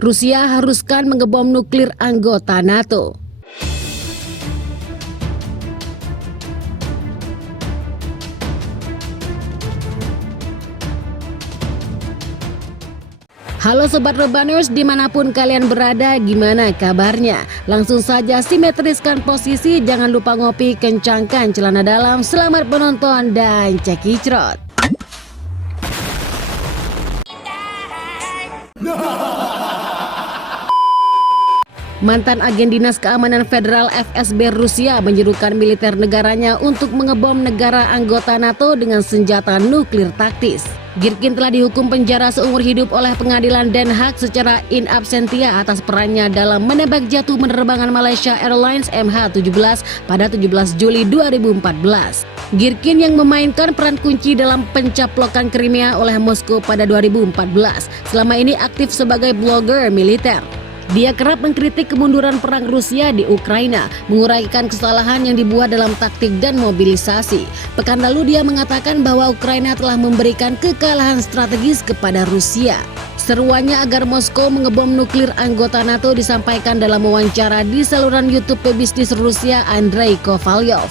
Rusia haruskan mengebom nuklir anggota NATO. Halo Sobat Rebaners, dimanapun kalian berada, gimana kabarnya? Langsung saja simetriskan posisi, jangan lupa ngopi, kencangkan celana dalam. Selamat menonton dan cekicrot. Mantan agen Dinas Keamanan Federal FSB Rusia menyerukan militer negaranya untuk mengebom negara anggota NATO dengan senjata nuklir taktis. Girkin telah dihukum penjara seumur hidup oleh pengadilan Den Haag secara in absentia atas perannya dalam menembak jatuh penerbangan Malaysia Airlines MH17 pada 17 Juli 2014. Girkin yang memainkan peran kunci dalam pencaplokan Crimea oleh Moskow pada 2014, selama ini aktif sebagai blogger militer. Dia kerap mengkritik kemunduran perang Rusia di Ukraina, menguraikan kesalahan yang dibuat dalam taktik dan mobilisasi. Pekan lalu dia mengatakan bahwa Ukraina telah memberikan kekalahan strategis kepada Rusia. Seruannya agar Moskow mengebom nuklir anggota NATO disampaikan dalam wawancara di saluran YouTube pebisnis Rusia Andrei Kovalyov,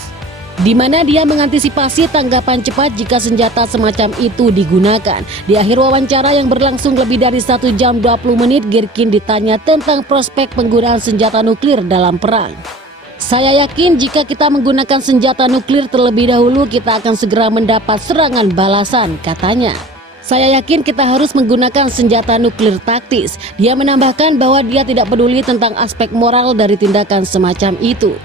di mana dia mengantisipasi tanggapan cepat jika senjata semacam itu digunakan. Di akhir wawancara yang berlangsung lebih dari 1 jam 20 menit, Girkin ditanya tentang prospek penggunaan senjata nuklir dalam perang. Saya yakin jika kita menggunakan senjata nuklir terlebih dahulu, kita akan segera mendapat serangan balasan, katanya. Saya yakin kita harus menggunakan senjata nuklir taktis. Dia menambahkan bahwa dia tidak peduli tentang aspek moral dari tindakan semacam itu.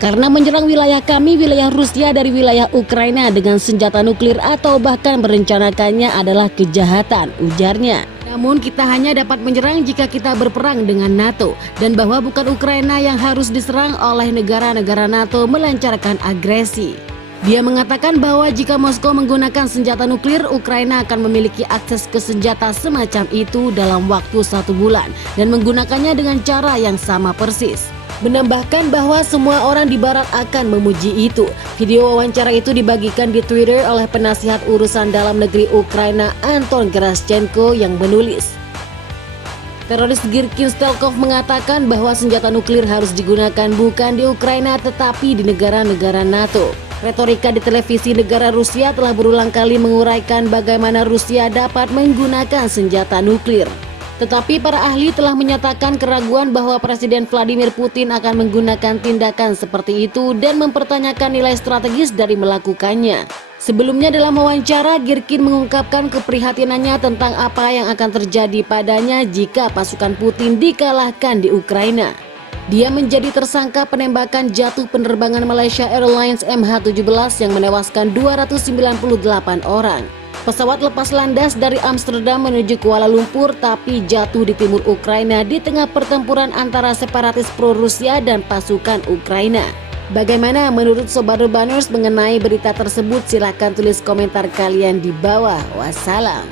Karena menyerang wilayah kami, wilayah Rusia dari wilayah Ukraina dengan senjata nuklir atau bahkan merencanakannya adalah kejahatan, ujarnya. Namun kita hanya dapat menyerang jika kita berperang dengan NATO, dan bahwa bukan Ukraina yang harus diserang oleh negara-negara NATO melancarkan agresi. Dia mengatakan bahwa jika Moskow menggunakan senjata nuklir, Ukraina akan memiliki akses ke senjata semacam itu dalam waktu 1 bulan dan menggunakannya dengan cara yang sama persis. Menambahkan bahwa semua orang di barat akan memuji itu. Video wawancara itu dibagikan di Twitter oleh penasihat urusan dalam negeri Ukraina Anton Geraschenko yang menulis, teroris Girkin Stelkov mengatakan bahwa senjata nuklir harus digunakan bukan di Ukraina tetapi di negara-negara NATO. Retorika di televisi negara Rusia telah berulang kali menguraikan bagaimana Rusia dapat menggunakan senjata nuklir. Tetapi para ahli telah menyatakan keraguan bahwa Presiden Vladimir Putin akan menggunakan tindakan seperti itu dan mempertanyakan nilai strategis dari melakukannya. Sebelumnya dalam wawancara, Girkin mengungkapkan keprihatinannya tentang apa yang akan terjadi padanya jika pasukan Putin dikalahkan di Ukraina. Dia menjadi tersangka penembakan jatuh penerbangan Malaysia Airlines MH17 yang menewaskan 298 orang. Pesawat lepas landas dari Amsterdam menuju Kuala Lumpur tapi jatuh di timur Ukraina di tengah pertempuran antara separatis pro-Rusia dan pasukan Ukraina. Bagaimana menurut Sobat Rebaners mengenai berita tersebut? Silahkan tulis komentar kalian di bawah. Wassalam.